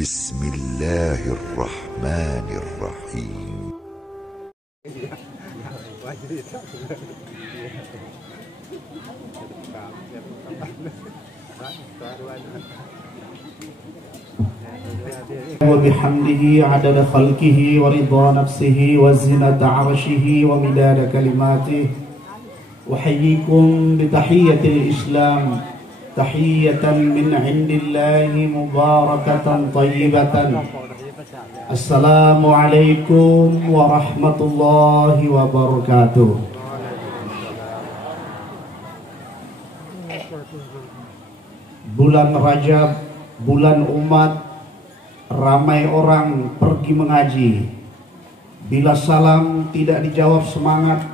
Bismillahirrahmanirrahim. وبحمده عدد خلقه ورضا نفسه وزنة عرشه ومداد كلماته. أحييكم بتحية الإسلام، تحية من عند الله مباركة طيبة. السلام عليكم ورحمة الله وبركاته. Bulan Rajab, bulan umat, ramai orang pergi mengaji. Bila salam tidak dijawab semangat,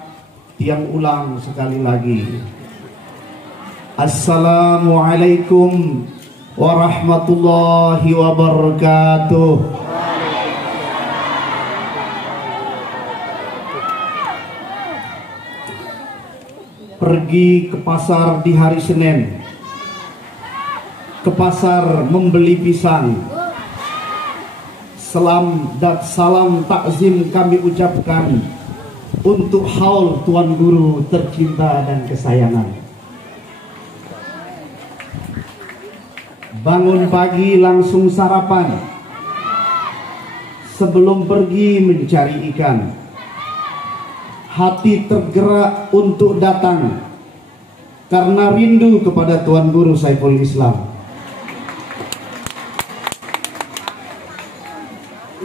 tiang ulang sekali lagi. Assalamualaikum warahmatullahi wabarakatuh. Pergi ke pasar di hari Senin, ke pasar membeli pisang. Salam takzim kami ucapkan untuk haul Tuan Guru tercinta dan kesayangan. Bangun pagi langsung sarapan, sebelum pergi mencari ikan. Hati tergerak untuk datang karena rindu kepada Tuan Guru Saiful Islam.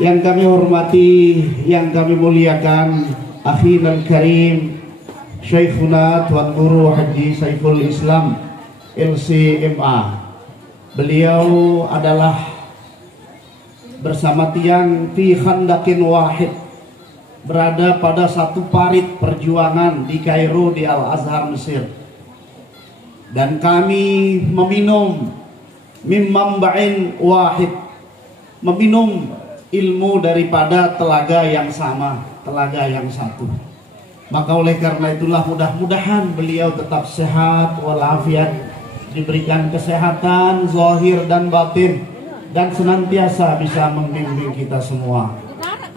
Yang kami hormati, yang kami muliakan, akhina al-karim Syekhuna Tuan Guru Haji Saiful Islam LCMA. Beliau adalah bersama tiang fi khandakin wahid, berada pada satu parit perjuangan di Kairo, di Al-Azhar, Mesir. Dan kami meminum mimba'in wahid, meminum ilmu daripada telaga yang sama, telaga yang satu. Maka oleh karena itulah mudah-mudahan beliau tetap sehat walafiat, diberikan kesehatan zahir dan batin, dan senantiasa bisa membimbing kita semua.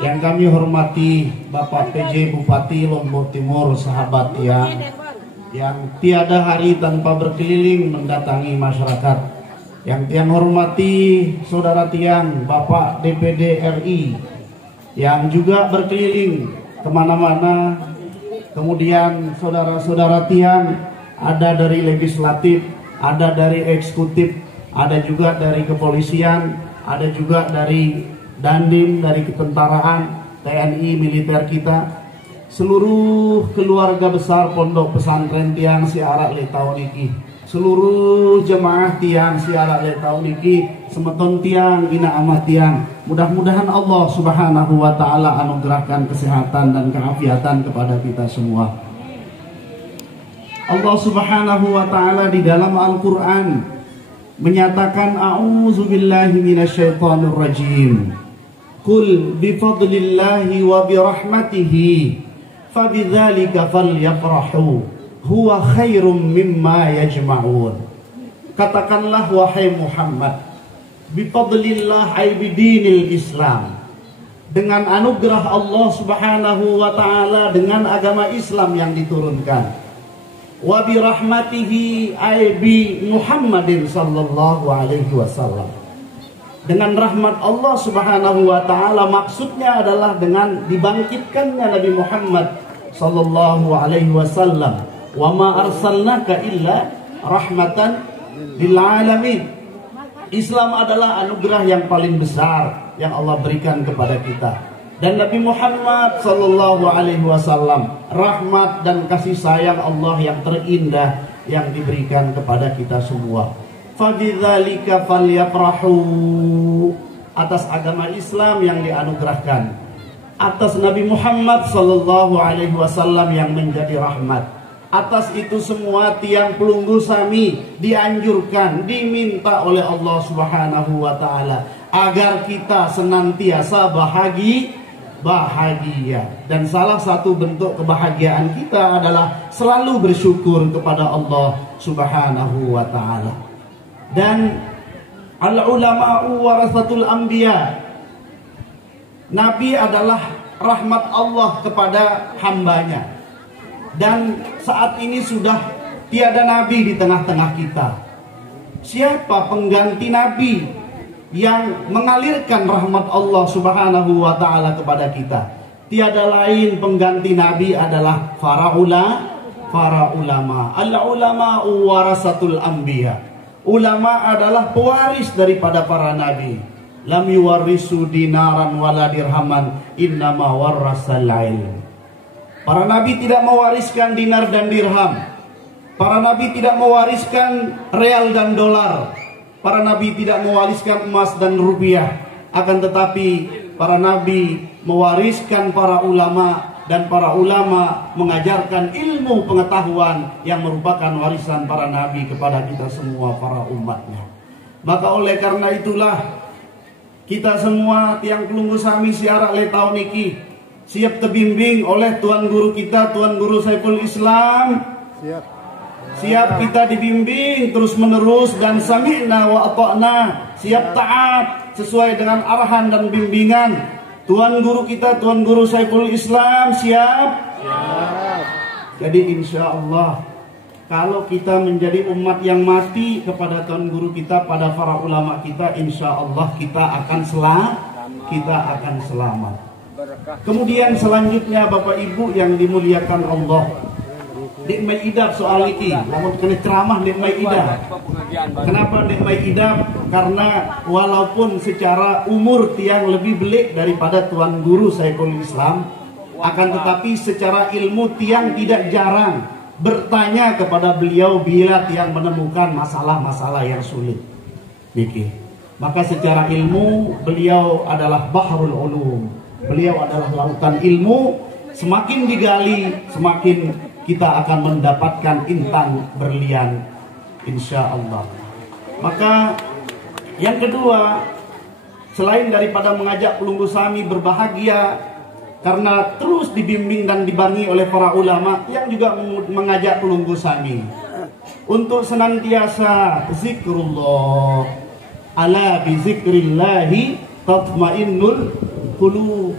Yang kami hormati Bapak PJ Bupati Lombok Timur, sahabat yang tiada hari tanpa berkeliling mendatangi masyarakat. Yang tiang hormati saudara tiang Bapak DPD RI yang juga berkeliling kemana-mana. Kemudian saudara-saudara tiang ada dari legislatif, ada dari eksekutif, ada juga dari kepolisian, ada juga dari Dandim, dari ketentaraan, TNI, militer kita, seluruh keluarga besar Pondok Pesantren Tiang Siarak Le tahun ini, seluruh jemaah tiang siarak le tahun ini, semeton tiang, ina amat tiang. Mudah-mudahan Allah Subhanahu wa ta'ala anugerahkan kesehatan dan keafiatan kepada kita semua. Allah Subhanahu wa ta'ala di dalam Al-Quran menyatakan, a'udzubillahi minasyaitonir rajim. Qul bifadlillahi wa birahmatihi fabidzalika falyafrahu huwa khairum mimma yajma'un. Katakanlah wahai Muhammad, bifadlillah ay bidinil Islam, dengan anugerah Allah Subhanahu wa ta'ala, dengan agama Islam yang diturunkan. Wa birahmatihi ay bi Muhammadin sallallahu alaihi wasallam, dengan rahmat Allah Subhanahu wa ta'ala, maksudnya adalah dengan dibangkitkannya Nabi Muhammad sallallahu alaihi wasallam. Wa ma arsalnaka illa rahmatan lil alamin. Islam adalah anugerah yang paling besar yang Allah berikan kepada kita. Dan Nabi Muhammad sallallahu alaihi wasallam, rahmat dan kasih sayang Allah yang terindah yang diberikan kepada kita semua. Fabidzalika falyafrahu, atas agama Islam yang dianugerahkan, atas Nabi Muhammad sallallahu alaihi wasallam yang menjadi rahmat. Atas itu semua tiang pelunggu sami dianjurkan, diminta oleh Allah Subhanahu wa ta'ala agar kita senantiasa bahagia. Dan salah satu bentuk kebahagiaan kita adalah selalu bersyukur kepada Allah Subhanahu wa ta'ala. Dan Al ulama'u warasatul anbiya. Nabi adalah rahmat Allah kepada hambanya. Dan saat ini sudah tiada nabi di tengah-tengah kita. Siapa pengganti nabi yang mengalirkan rahmat Allah Subhanahu wa taala kepada kita? Tiada lain pengganti nabi adalah para ulama. Al ulama'u warasatul anbiya. Ulama adalah pewaris daripada para nabi. Lam yuwarrisu dinaran wala dirhaman, innama warrasal ilm. Para nabi tidak mewariskan dinar dan dirham. Para nabi tidak mewariskan real dan dolar. Para nabi tidak mewariskan emas dan rupiah. Akan tetapi para nabi mewariskan para ulama, dan para ulama mengajarkan ilmu pengetahuan yang merupakan warisan para nabi kepada kita semua para umatnya. Maka oleh karena itulah kita semua tiang kelunggu sami siarak le tahun niki siap terbimbing oleh Tuan Guru kita, Tuan Guru Saiful Islam. Siap kita dibimbing terus menerus dan sami'na wa ata'na. Siap taat sesuai dengan arahan dan bimbingan Tuan Guru kita, Tuan Guru Saiful Islam. Siap? Jadi insya Allah kalau kita menjadi umat yang mati kepada Tuan Guru kita, pada para ulama kita, insya Allah kita akan selamat. Kemudian selanjutnya Bapak Ibu yang dimuliakan Allah, nikmat idap soal ini, namun kena ceramah nikmat idap. Kenapa nikmat idap? Karena walaupun secara umur tiang lebih belik daripada Tuan Guru Saiful Islam, akan tetapi secara ilmu tiang tidak jarang bertanya kepada beliau bila tiang menemukan masalah-masalah yang sulit. Niki. Maka secara ilmu beliau adalah bahrul ulum. Beliau adalah lautan ilmu. Semakin digali, semakin kita akan mendapatkan intan berlian, insya Allah. Maka yang kedua, selain daripada mengajak pelunggu sami berbahagia karena terus dibimbing dan dibarengi oleh para ulama, yang juga mengajak pelunggu sami untuk senantiasa zikrullah. Ala bi zikrillahi tatmainnul qulub.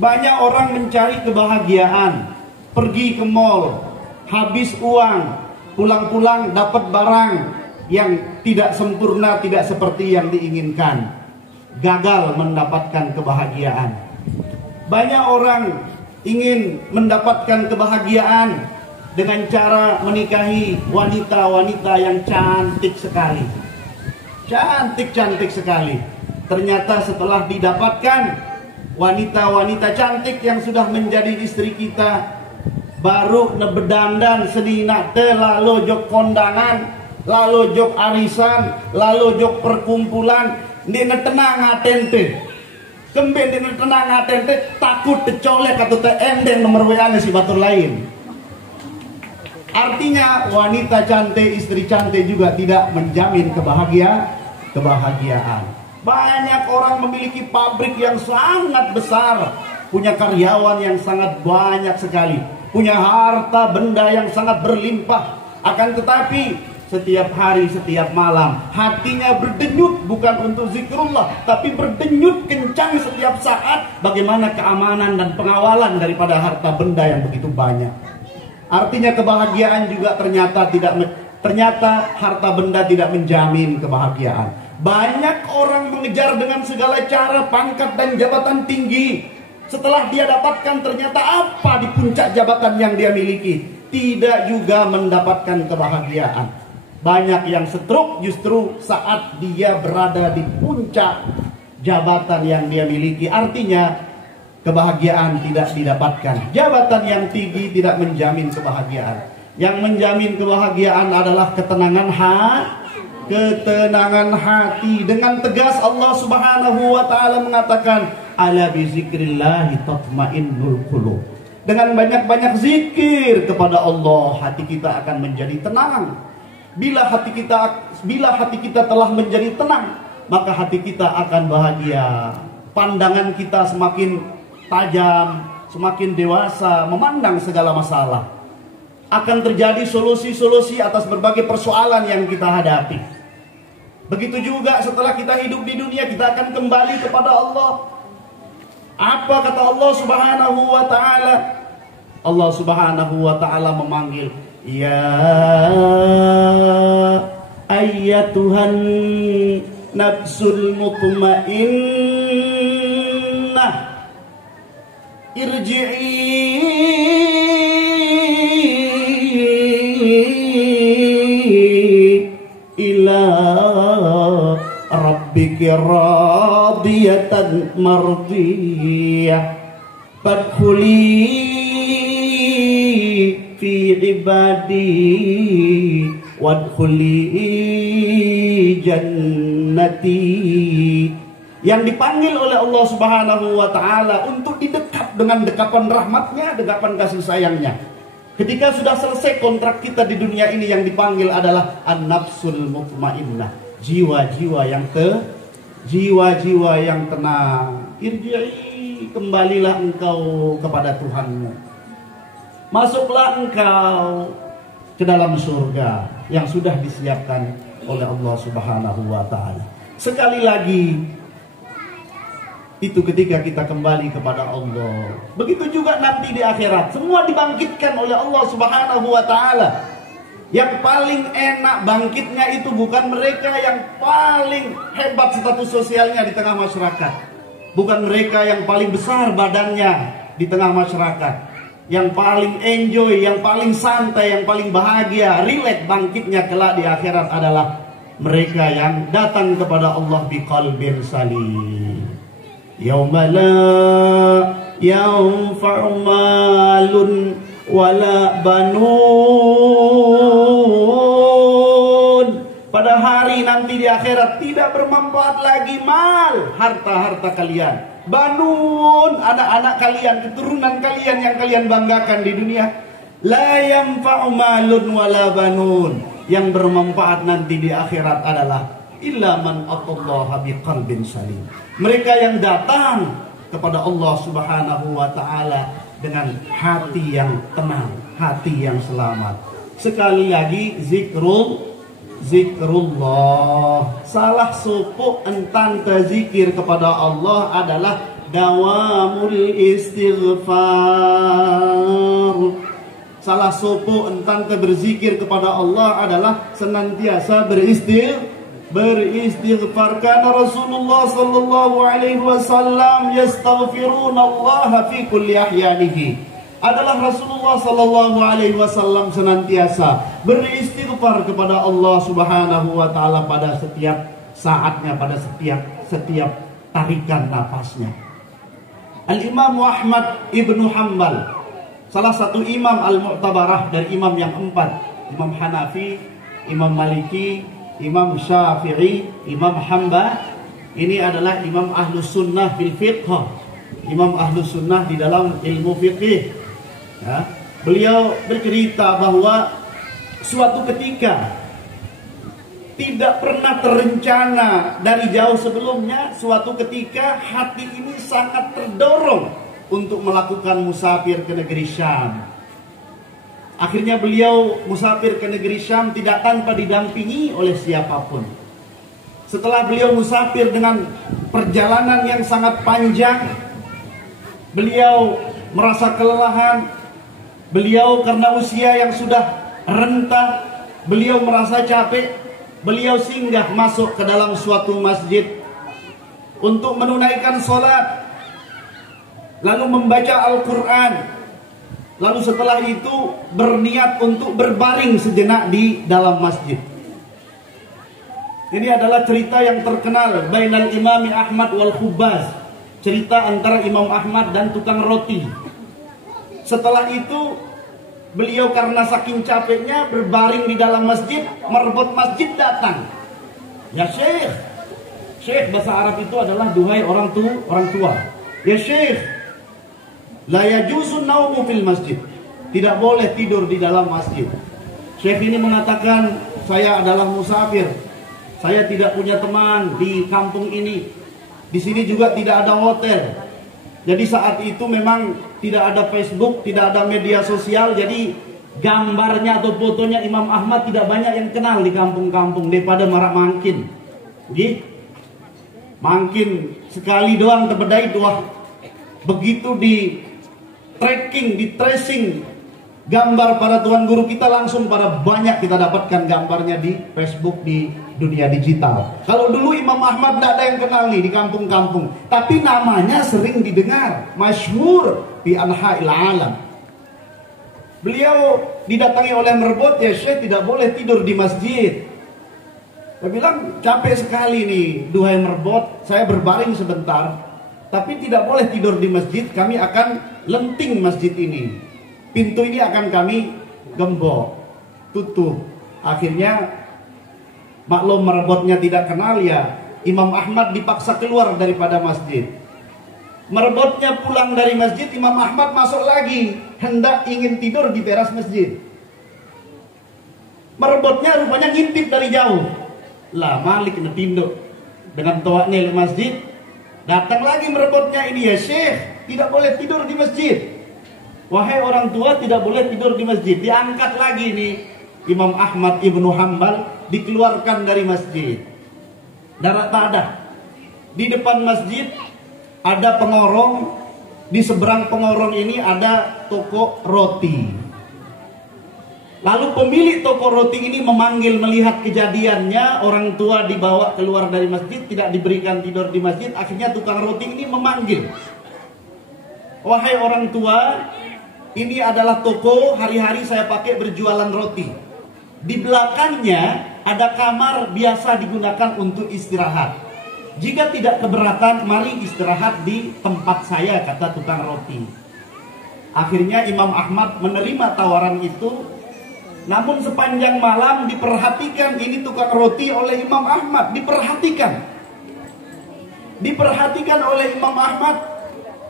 Banyak orang mencari kebahagiaan, pergi ke mall, habis uang, pulang-pulang dapat barang yang tidak sempurna, tidak seperti yang diinginkan, gagal mendapatkan kebahagiaan. Banyak orang ingin mendapatkan kebahagiaan dengan cara menikahi wanita-wanita yang cantik sekali. Cantik-cantik sekali. Ternyata setelah didapatkan wanita-wanita cantik yang sudah menjadi istri kita, baru nebedandan sedina te lalu jok kondangan, lalu jok arisan, lalu jok perkumpulan, dina tenang atente. Kemben dina tenang atente takut tecolek atau teendeng nomor WA si batur lain. Artinya wanita cantik, istri cantik juga tidak menjamin kebahagiaan. Banyak orang memiliki pabrik yang sangat besar, punya karyawan yang sangat banyak sekali, punya harta benda yang sangat berlimpah. Akan tetapi setiap hari, setiap malam hatinya berdenyut bukan untuk zikrullah, tapi berdenyut kencang setiap saat bagaimana keamanan dan pengawalan daripada harta benda yang begitu banyak. Artinya kebahagiaan juga ternyata harta benda tidak menjamin kebahagiaan. Banyak orang mengejar dengan segala cara pangkat dan jabatan tinggi. Setelah dia dapatkan ternyata apa di puncak jabatan yang dia miliki? Tidak juga mendapatkan kebahagiaan. Banyak yang stroke justru saat dia berada di puncak jabatan yang dia miliki. Artinya kebahagiaan tidak didapatkan. Jabatan yang tinggi tidak menjamin kebahagiaan. Yang menjamin kebahagiaan adalah ketenangan hati. Dengan tegas Allah Subhanahu wa taala mengatakan, ala bi zikrillahi tatmainnul qulub. Dengan banyak-banyak zikir kepada Allah, hati kita akan menjadi tenang. Bila hati kita telah menjadi tenang, maka hati kita akan bahagia. Pandangan kita semakin tajam, semakin dewasa memandang segala masalah. Akan terjadi solusi-solusi atas berbagai persoalan yang kita hadapi. Begitu juga setelah kita hidup di dunia, kita akan kembali kepada Allah. Apa kata Allah Subhanahu wa ta'ala? Allah Subhanahu wa ta'ala memanggil, ya ayyatuhan nafsul mutmainnah irji'i ila rabbika radiyatan mardiyah fadkhuli fi ibadi wadkhuli jannati. Yang dipanggil oleh Allah Subhanahu wa ta'ala untuk didekap dengan dekapan rahmatnya, dekapan kasih sayangnya. Ketika sudah selesai kontrak kita di dunia ini, yang dipanggil adalah an-nafsul mutmainnah, jiwa-jiwa yang tenang. Irji'i, kembalilah engkau kepada Tuhanmu. Masuklah engkau ke dalam surga yang sudah disiapkan oleh Allah Subhanahu wa ta'ala. Sekali lagi, itu ketika kita kembali kepada Allah. Begitu juga nanti di akhirat, semua dibangkitkan oleh Allah Subhanahu wa ta'ala. Yang paling enak bangkitnya itu bukan mereka yang paling hebat status sosialnya di tengah masyarakat, bukan mereka yang paling besar badannya di tengah masyarakat, yang paling enjoy, yang paling santai, yang paling bahagia, relax bangkitnya kelak di akhirat adalah mereka yang datang kepada Allah biqalbin salim. Yauma la yanfa'u malun wala banun. Pada hari nanti di akhirat tidak bermanfaat lagi mal, harta-harta kalian, banun, anak-anak kalian, keturunan kalian yang kalian banggakan di dunia. La yanfa'u malun wala banun. Yang bermanfaat nanti di akhirat adalah illa man atallaha biqalbin salim. Mereka yang datang kepada Allah Subhanahu wa ta'ala dengan hati yang tenang, hati yang selamat. Sekali lagi, zikrullah. Salah suku entan zikir kepada Allah adalah dawamul istighfar. Salah suku entan berzikir kepada Allah adalah senantiasa beristighfar. Karena Rasulullah sallallahu alaihi wasallam yastaghfirunallaha fi kulli ahyanihi. Adalah Rasulullah sallallahu alaihi wasallam senantiasa beristighfar kepada Allah Subhanahu wa taala pada setiap saatnya, pada setiap tarikan nafasnya. Al-Imam Ahmad Ibnu Hanbal, salah satu imam al-mu'tabarah dari imam yang empat, Imam Hanafi, Imam Maliki, Imam Syafi'i, Imam Hanbal. Ini adalah imam ahlus sunnah fil fiqh, imam ahlus sunnah di dalam ilmu fiqh ya. Beliau bercerita bahwa suatu ketika, tidak pernah terencana dari jauh sebelumnya, suatu ketika hati ini sangat terdorong untuk melakukan musafir ke negeri Syam. Akhirnya beliau musafir ke negeri Syam tidak tanpa didampingi oleh siapapun. Setelah beliau musafir dengan perjalanan yang sangat panjang, beliau merasa kelelahan. Beliau karena usia yang sudah renta, beliau merasa capek. Beliau singgah masuk ke dalam suatu masjid untuk menunaikan sholat, lalu membaca Al-Quran. Lalu setelah itu berniat untuk berbaring sejenak di dalam masjid. Ini adalah cerita yang terkenal bainal Imam Ahmad wal Khubaz, cerita antara Imam Ahmad dan tukang roti. Setelah itu beliau karena saking capeknya berbaring di dalam masjid. Marbot masjid datang. Ya Syekh bahasa Arab itu adalah duhai orang tua. Ya Syekh, la yajuzu naumu fil masjid. Tidak boleh tidur di dalam masjid. Syekh ini mengatakan, saya adalah musafir. Saya tidak punya teman di kampung ini. Di sini juga tidak ada hotel. Jadi saat itu memang tidak ada Facebook, tidak ada media sosial. Jadi gambarnya atau fotonya Imam Ahmad tidak banyak yang kenal di kampung-kampung daripada marak mangkin. Makin sekali doang terbedai doang. Begitu di tracking, di tracing gambar para tuan guru kita, langsung pada banyak kita dapatkan gambarnya di Facebook, di dunia digital. Kalau dulu Imam Ahmad tidak ada yang kenal nih di kampung-kampung, tapi namanya sering didengar, masyhur di anha'il alam. Beliau didatangi oleh merbot, ya Syekh tidak boleh tidur di masjid. Saya bilang capek sekali nih, duhai merbot, saya berbaring sebentar, tapi tidak boleh tidur di masjid, kami akan lenting masjid ini. Pintu ini akan kami gembok, tutup. Akhirnya maklum merbotnya tidak kenal, ya Imam Ahmad dipaksa keluar daripada masjid. Merbotnya pulang dari masjid, Imam Ahmad masuk lagi, hendak ingin tidur di teras masjid. Merbotnya rupanya ngintip dari jauh. Lah Malik netinduk dengan toaknya ke masjid. Datang lagi merebutnya ini, ya Syekh tidak boleh tidur di masjid. Wahai orang tua, tidak boleh tidur di masjid. Diangkat lagi nih Imam Ahmad ibnu Hambal, dikeluarkan dari masjid. Darat tadah. Di depan masjid ada pengorong, di seberang pengorong ini ada toko roti. Lalu pemilik toko roti ini memanggil, melihat kejadiannya, orang tua dibawa keluar dari masjid, tidak diberikan tidur di masjid. Akhirnya tukang roti ini memanggil, wahai orang tua, ini adalah toko hari-hari saya pakai berjualan roti. Di belakangnya ada kamar biasa digunakan untuk istirahat. Jika tidak keberatan, mari istirahat di tempat saya, kata tukang roti. Akhirnya Imam Ahmad menerima tawaran itu. Namun sepanjang malam diperhatikan ini tukang roti oleh Imam Ahmad, diperhatikan oleh Imam Ahmad.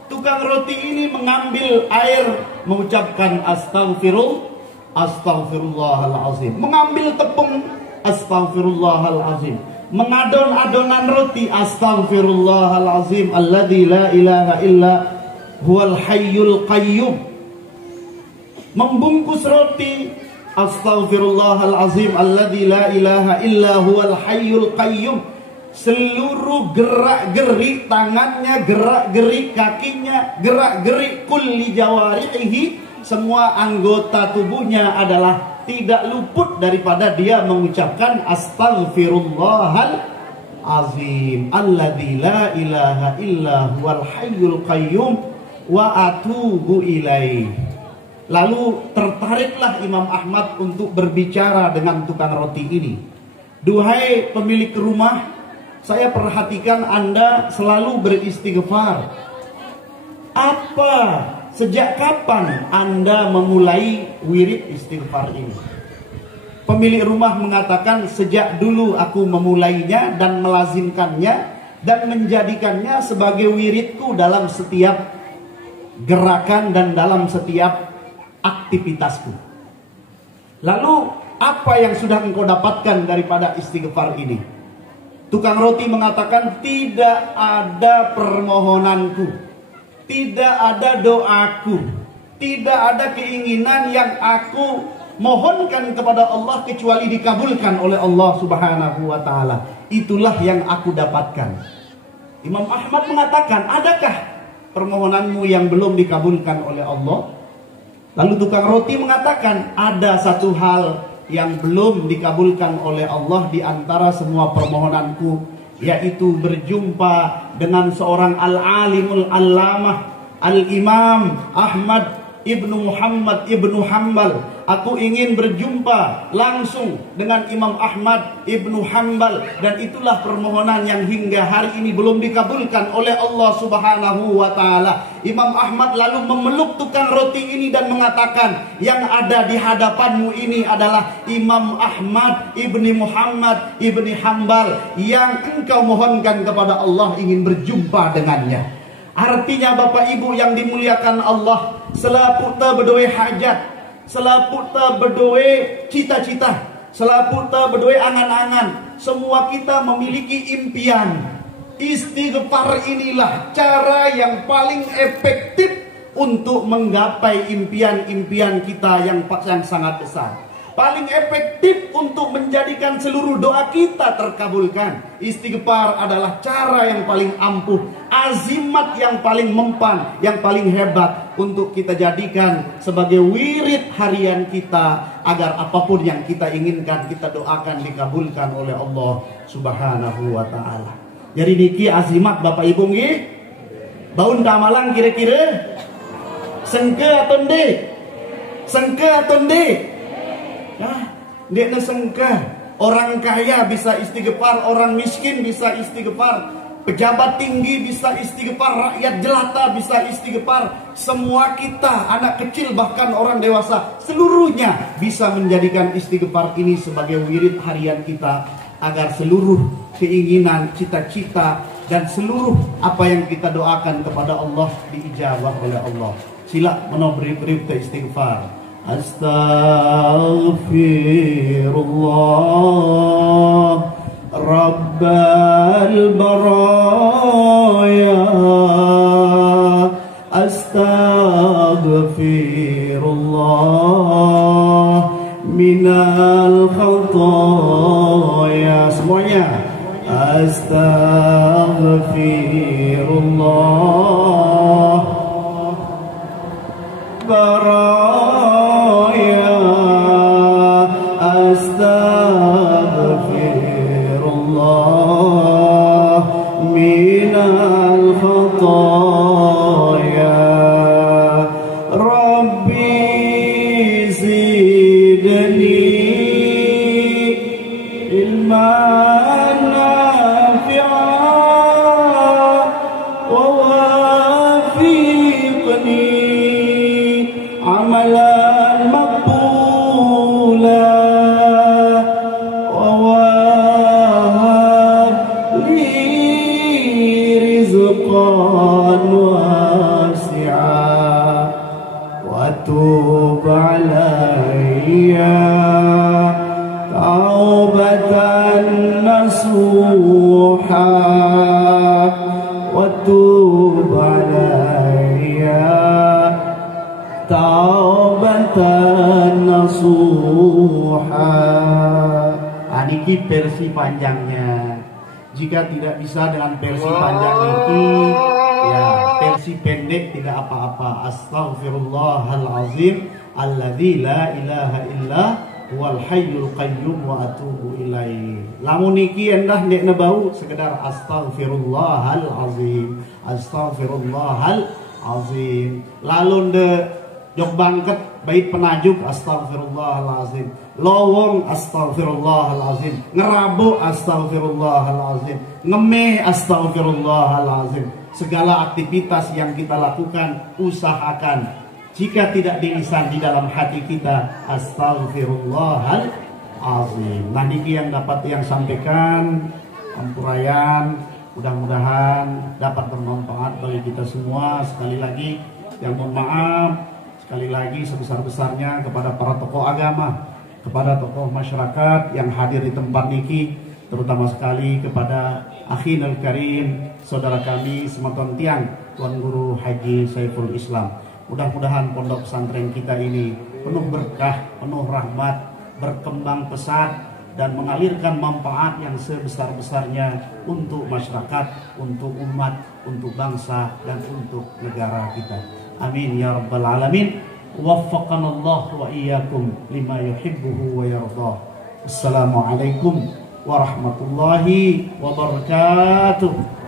Tukang roti ini mengambil air, mengucapkan astagfirullahalazim, mengambil tepung astagfirullahalazim, mengadon adonan roti astagfirullahalazim alladzi la ilaha illa huwal hayyul qayyum, membungkus roti astaghfirullahalazim alladzi la ilaha illa huwal hayyul qayyum. Seluruh gerak-gerik tangannya, gerak-gerik kakinya, gerak-gerik kulli jawarihi, semua anggota tubuhnya adalah tidak luput daripada dia mengucapkan astaghfirullahalazim alladzi la ilaha illa huwal hayyul qayyum wa atubu ilaih. Lalu tertariklah Imam Ahmad untuk berbicara dengan tukang roti ini. Duhai pemilik rumah, saya perhatikan Anda selalu beristighfar. Apa, sejak kapan Anda memulai wirid istighfar ini? Pemilik rumah mengatakan, sejak dulu aku memulainya dan melazimkannya dan menjadikannya sebagai wiridku dalam setiap gerakan dan dalam setiap aktivitasku. Lalu apa yang sudah engkau dapatkan daripada istighfar ini? Tukang roti mengatakan, tidak ada permohonanku, tidak ada doaku, tidak ada keinginan yang aku mohonkan kepada Allah kecuali dikabulkan oleh Allah Subhanahu wa taala. Itulah yang aku dapatkan. Imam Ahmad mengatakan, adakah permohonanmu yang belum dikabulkan oleh Allah? Lalu tukang roti mengatakan, ada satu hal yang belum dikabulkan oleh Allah di antara semua permohonanku, yaitu berjumpa dengan seorang al-alimul allamah al-imam Ahmad ibnu Muhammad ibnu Hambal. Aku ingin berjumpa langsung dengan Imam Ahmad ibnu Hambal, dan itulah permohonan yang hingga hari ini belum dikabulkan oleh Allah Subhanahu wa taala. Imam Ahmad lalu memeluk tukang roti ini dan mengatakan, yang ada di hadapanmu ini adalah Imam Ahmad ibni Muhammad ibni Hambal yang engkau mohonkan kepada Allah ingin berjumpa dengannya. Artinya Bapak Ibu yang dimuliakan Allah, selaku ta berdoa hajat, selaku ta berdoa cita-cita, selaku ta berdoa angan-angan, semua kita memiliki impian. Istighfar inilah cara yang paling efektif untuk menggapai impian-impian kita yang sangat besar. paling efektif untuk menjadikan seluruh doa kita terkabulkan. Istighfar adalah cara yang paling ampuh, azimat yang paling mempan, yang paling hebat untuk kita jadikan sebagai wirid harian kita, agar apapun yang kita inginkan, kita doakan dikabulkan oleh Allah Subhanahu wa ta'ala. Jadi niki azimat Bapak Ibu nggih. Baun kamalang kira-kira sengke atau ndek? Sengke atau ndek? Dia nesengkah. Orang kaya bisa istighfar, orang miskin bisa istighfar, pejabat tinggi bisa istighfar, rakyat jelata bisa istighfar. Semua kita, anak kecil bahkan orang dewasa, seluruhnya bisa menjadikan istighfar ini sebagai wirid harian kita, agar seluruh keinginan, cita-cita, dan seluruh apa yang kita doakan kepada Allah diijabah oleh Allah. Sila menobri-beri istighfar. Astaghfirullah Rabbal baraya, astaghfirullah minal khataya. Semuanya astaghfirullah baraya, astaghfirullah minal khataya. Rabbi zidni ilman nafi'an wa wafiqni amalan maqbula wa wahab li rizqan wasi'a wa tub alayya taubatan nasuha wa tub alayya taubatan nasuha. Niki versi panjangnya. Jika tidak bisa dengan versi panjang ini, ya versi pendek tidak apa-apa. Astaghfirullahalazim alladzi la ilaha illa huwal hayyul qayyum wa atubu ilaih. Lamun niki endah nek nebau sekedar astaghfirullahalazim, astaghfirullahalazim. Lalu de jok bangket bait penajuk astaghfirullahalazim, lowong astaghfirullahalazim, ngerabu astaghfirullahalazim, ngemeh astaghfirullahalazim. Segala aktivitas yang kita lakukan, usahakan jika tidak di lisan, di dalam hati kita astaghfirullahalazim. Nah niki yang dapat yang sampaikan ampurayan, mudah-mudahan dapat bermanfaat bagi kita semua. Sekali lagi yang mohon maaf, sekali lagi sebesar-besarnya kepada para tokoh agama, kepada tokoh masyarakat yang hadir di tempat niki, terutama sekali kepada Akhinul Karim, saudara kami Semeton Tiang, Tuan Guru Haji Saiful Islam. Mudah-mudahan pondok pesantren kita ini penuh berkah, penuh rahmat, berkembang pesat, dan mengalirkan manfaat yang sebesar-besarnya untuk masyarakat, untuk umat, untuk bangsa, dan untuk negara kita. Amin ya rabbal alamin. Waffaqanallah wa iyyakum lima yuhibbuhu wa yardah. Assalamualaikum warahmatullahi wabarakatuh.